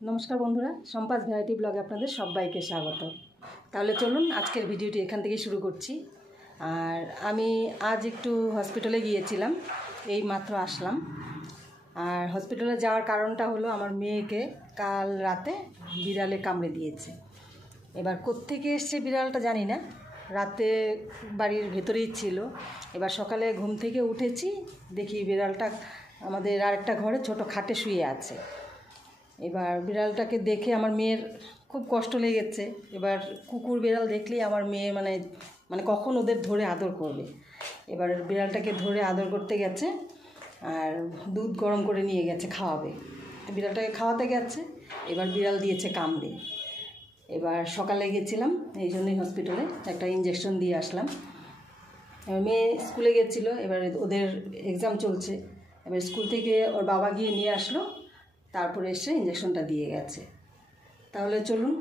নমস্কার বন্ধুরা, সম্পাস ভ্যারাইটি ব্লগে আপনাদের সবাইকে স্বাগত। তাহলে চলুন আজকের ভিডিওটি এখান থেকে শুরু করছি। আর আমি আজ একটু হসপিটালে গিয়েছিলাম, এই মাত্র আসলাম। আর হসপিটালে যাওয়ার কারণটা হলো আমার মেয়েকে কাল রাতে বিড়ালে কামড়ে দিয়েছে। এবার কোত্থেকে এসছে বিড়ালটা জানি না, রাতে বাড়ির ভেতরেই ছিল। এবার সকালে ঘুম থেকে উঠেছি, দেখি বিড়ালটা আমাদের আরেকটা ঘরে ছোট খাটে শুয়ে আছে। এবার বিড়ালটাকে দেখে আমার মেয়ের খুব কষ্ট লেগেছে। এবার কুকুর বিড়াল দেখলেই আমার মেয়ে মানে কখন ওদের ধরে আদর করবে। এবার বিড়ালটাকে ধরে আদর করতে গেছে, আর দুধ গরম করে নিয়ে গেছে খাওয়াবে। বিড়ালটাকে খাওয়াতে গেছে, এবার বিড়াল দিয়েছে কামড়ে। এবার সকালে গেছিলাম, এই জন্যই হসপিটালে একটা ইঞ্জেকশন দিয়ে আসলাম। এবার মেয়ে স্কুলে গেছিলো, এবার ওদের এক্সাম চলছে। এবার স্কুল থেকে ওর বাবা গিয়ে নিয়ে আসলো, তারপরে এসে ইঞ্জেকশনটা দিয়ে গেছে। তাহলে চলুন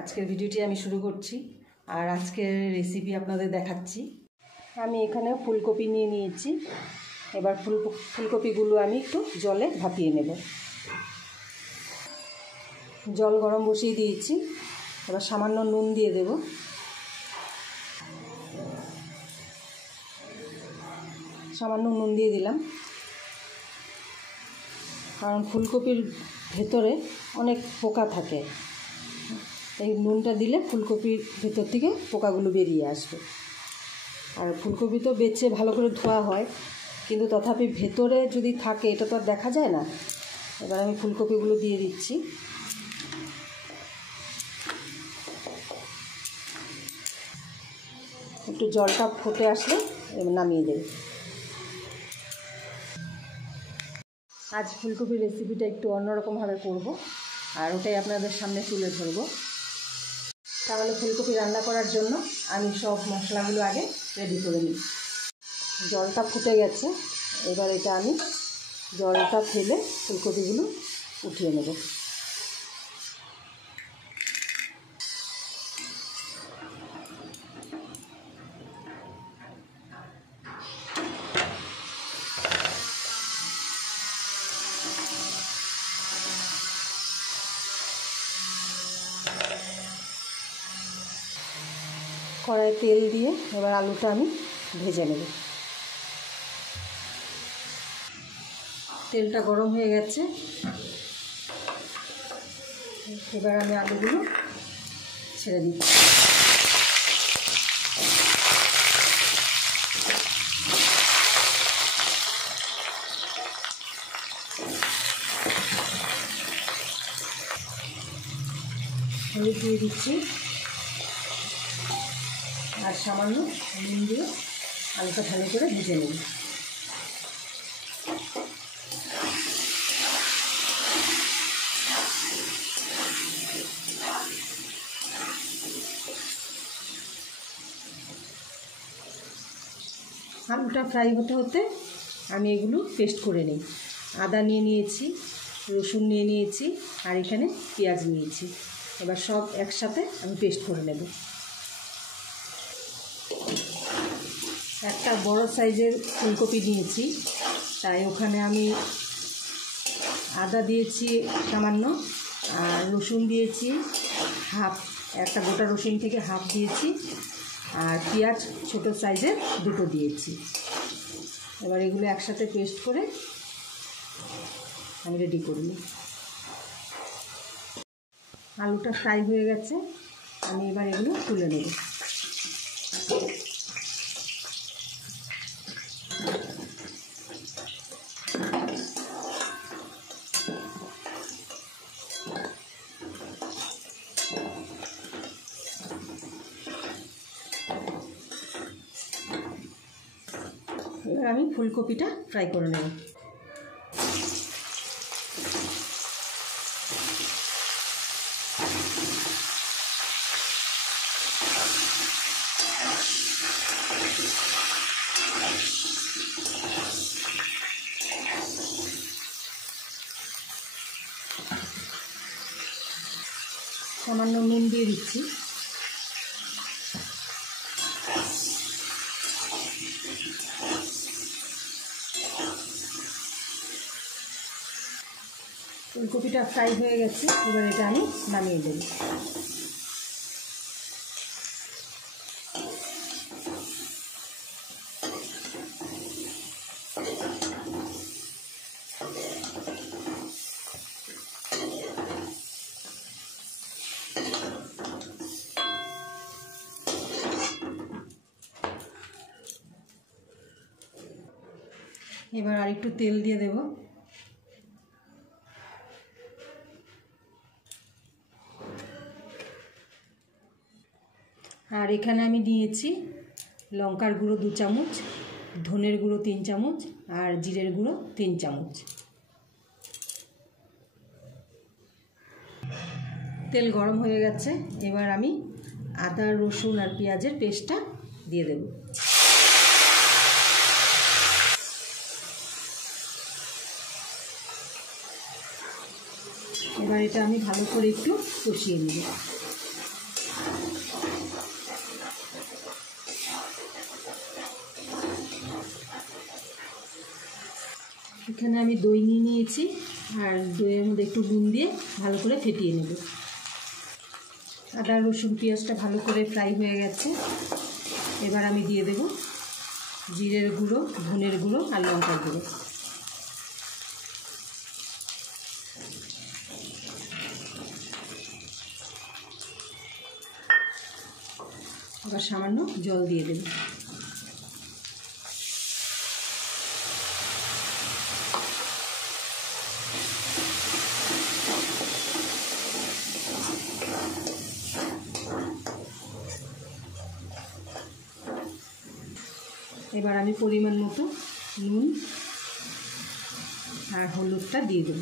আজকের ভিডিওটি আমি শুরু করছি। আর আজকের রেসিপি আপনাদের দেখাচ্ছি। আমি এখানে ফুলকপি নিয়ে নিয়েছি। এবার ফুলকপিগুলো আমি একটু জলে ভাপিয়ে নেব। জল গরম বসিয়ে দিয়েছি, এবার সামান্য নুন দিয়ে দেব। সামান্য নুন দিয়ে দিলাম, কারণ ফুলকপির ভেতরে অনেক পোকা থাকে। এই নুনটা দিলে ফুলকপির ভেতর থেকে পোকাগুলো বেরিয়ে আসবে। আর ফুলকপি তো বেছে ভালো করে ধোয়া হয়, কিন্তু তথাপি ভেতরে যদি থাকে এটা তো আর দেখা যায় না। এবার আমি ফুলকপিগুলো দিয়ে দিচ্ছি। একটু জলটা ফুটে আসলে এবার নামিয়ে দেব। আজ ফুলকপির রেসিপিটা একটু অন্যরকমভাবে করব, আর ওটাই আপনাদের সামনে তুলে ধরব। তাহলে ফুলকপি রান্না করার জন্য আমি সব মশলাগুলো আগে রেডি করে নিই। জলটা ফুটে গেছে, এবার এটা আমি জলটা ফেলে ফুলকপিগুলো উঠিয়ে নেব। কড়াই তেল দিয়ে এবার আলুটা আমি ভেজে নেব। তেলটা গরম হয়ে গেছে, এবার আমি আলুগুলো ছেড়ে দিচ্ছি। হলুদ দিয়ে দিচ্ছি, আর সামান্য নুন দিয়ে আলুটা ভালো করে ভেজে নেব। আলুটা ফ্রাই হতে হতে আমি এগুলো পেস্ট করে নিই। আদা নিয়ে নিয়েছি, রসুন নিয়ে নিয়েছি, আর এখানে পেঁয়াজ নিয়েছি। এবার সব একসাথে আমি পেস্ট করে নেব। একটা বড় সাইজের ফুলকপি নিয়েছি, তাই ওখানে আমি আদা দিয়েছি সামান্য, আর রসুন দিয়েছি হাফ, একটা গোটা রসুন থেকে হাফ দিয়েছি, আর পেঁয়াজ ছোটো সাইজের দুটো দিয়েছি। এবার এগুলো একসাথে পেস্ট করে আমি রেডি করি। আলুটা ফ্রাই হয়ে গেছে, আমি এবার এগুলো তুলে নেব। এবার আমি ফুলকপিটা ফ্রাই করে নেব। সামান্য নুন দিয়ে দিচ্ছি। ফুলকপিটা ফ্রাই হয়ে গেছে, এবার এটা আমি নামিয়ে দেব। এবার আর একটু তেল দিয়ে দেব। আর এখানে আমি দিয়েছি লঙ্কার গুঁড়ো 2 চামচ, ধনের গুঁড়ো 3 চামচ আর জিরের গুঁড়ো 3 চামচ। তেল গরম হয়ে গেছে, এবার আমি আদা রসুন আর পেঁয়াজের পেস্টটা দিয়ে দেব। এবার এটা আমি ভালো করে একটু কষিয়ে নেব। এখানে আমি দই নিয়ে নিয়েছি, আর দইয়ের মধ্যে একটু নুন দিয়ে ভালো করে ফেটিয়ে নেব। আদা রসুন পেঁয়াজটা ভালো করে ফ্রাই হয়ে গেছে, এবার আমি দিয়ে দেব জিরের গুঁড়ো, ধনের গুঁড়ো আর লঙ্কার গুঁড়ো। এবার সামান্য জল দিয়ে দেব। এবার আমি পরিমাণ মতো নুন আর হলুদটা দিয়ে দেব।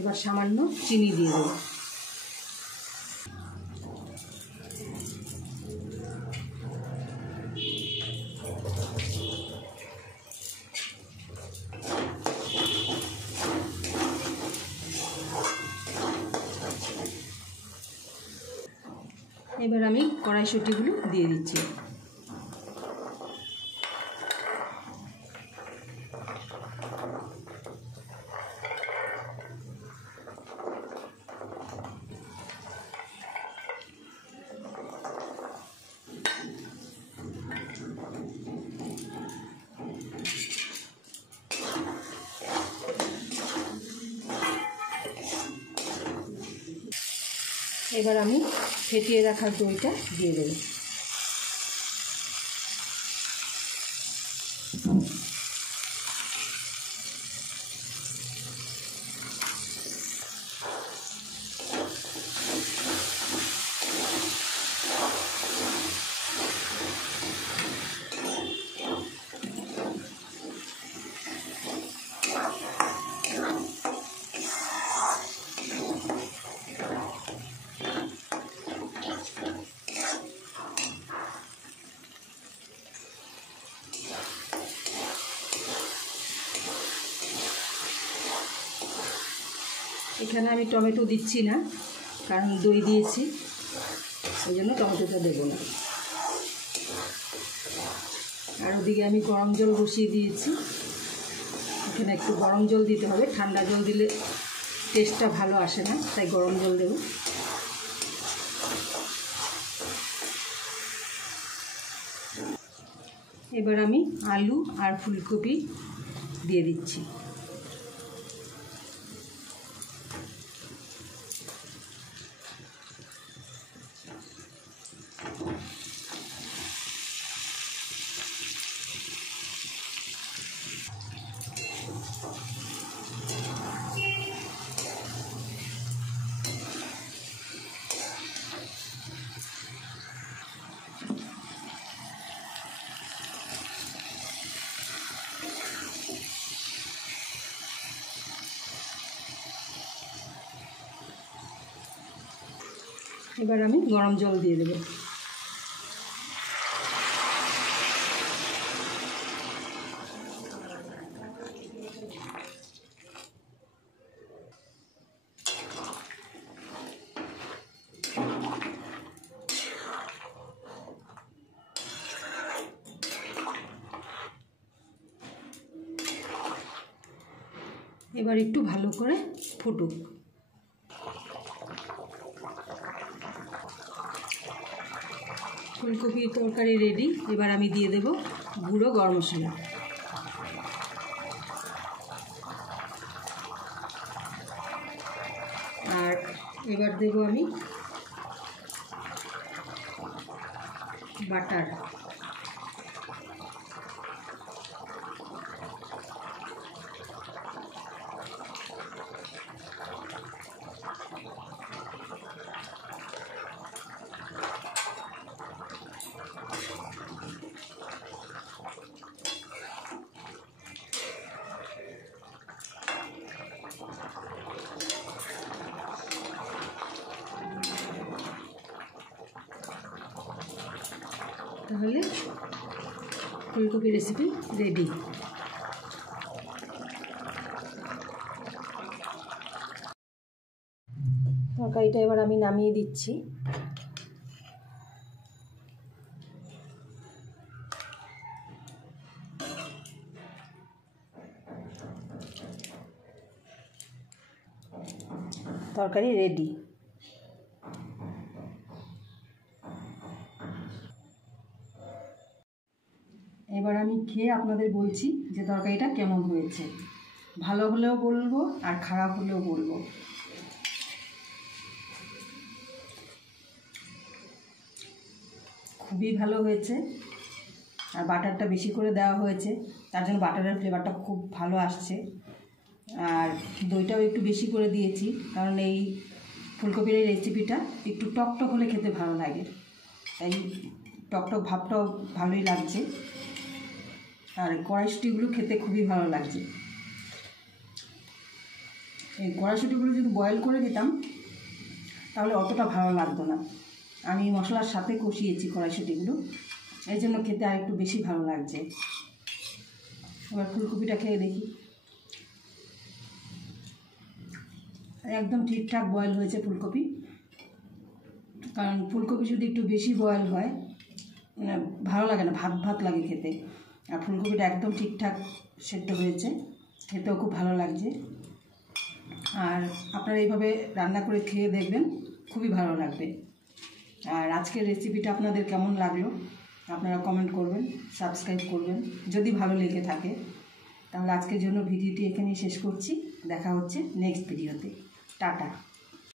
এবার সামান্য চিনি দিয়ে দেব। এবার আমি কড়াইশুঁটিগুলো দিয়ে দিচ্ছি। এবার আমি ফেটিয়ে রাখা দইটা দিয়ে দেব। এখানে আমি টমেটো দিচ্ছি না, কারণ দই দিয়েছি, ওই জন্য টমেটোটা দেবো না। আর ওদিকে আমি গরম জল বসিয়ে দিয়েছি, এখানে একটু গরম জল দিতে হবে, ঠান্ডা জল দিলে টেস্টটা ভালো আসে না, তাই গরম জল দেব। এবার আমি আলু আর ফুলকপি দিয়ে দিচ্ছি। এবার আমি গরম জল দিয়ে দেব। এবার একটু ভালো করে ফুটুক। ফুলকপির তরকারি রেডি। এবার আমি দিয়ে দেব গুঁড়ো গরম মশলা। আর এবার দেব আমি বাটার। তাহলে ফুলকপি রেসিপি রেডি। তরকারিটা এবার আমি নামিয়ে দিচ্ছি। তরকারি রেডি। এবার আমি খেয়ে আপনাদের বলছি যে তরকারিটা কেমন হয়েছে। ভালো হলেও বলবো আর খারাপ হলেও বলবো। খুবই ভালো হয়েছে। আর বাটারটা বেশি করে দেওয়া হয়েছে, তার জন্য বাটারের ফ্লেভারটা খুব ভালো আসছে। আর দইটাও একটু বেশি করে দিয়েছি, কারণ এই ফুলকপির এই রেসিপিটা একটু টকটক হলে খেতে ভালো লাগে, তাই টকটক ভাবটাও ভালোই লাগছে। আর কড়াইশুঁটিগুলো খেতে খুবই ভালো লাগছে। এই কড়াইশুঁটিগুলো যদি বয়েল করে দিতাম তাহলে অতটা ভালো লাগতো না। আমি মশলার সাথে কষিয়েছি কড়াইশুঁটিগুলো, এই জন্য খেতে আর একটু বেশি ভালো লাগছে। এবার ফুলকপিটা খেয়ে দেখি। একদম ঠিকঠাক বয়েল হয়েছে ফুলকপি, কারণ ফুলকপি যদি একটু বেশি বয়েল হয় মানে ভালো লাগে না, ভাত ভাত লাগে খেতে। আর ফুলকপিটা একদম ঠিকঠাক সেদ্ধ হয়েছে, খেতেও খুব ভালো লাগছে। আর আপনারা এইভাবে রান্না করে খেয়ে দেখবেন, খুবই ভালো লাগবে। আর আজকের রেসিপিটা আপনাদের কেমন লাগলো আপনারা কমেন্ট করবেন, সাবস্ক্রাইব করবেন যদি ভালো লেগে থাকে। তাহলে আজকের জন্য ভিডিওটি এখানেই শেষ করছি। দেখা হচ্ছে নেক্সট ভিডিওতে। টাটা।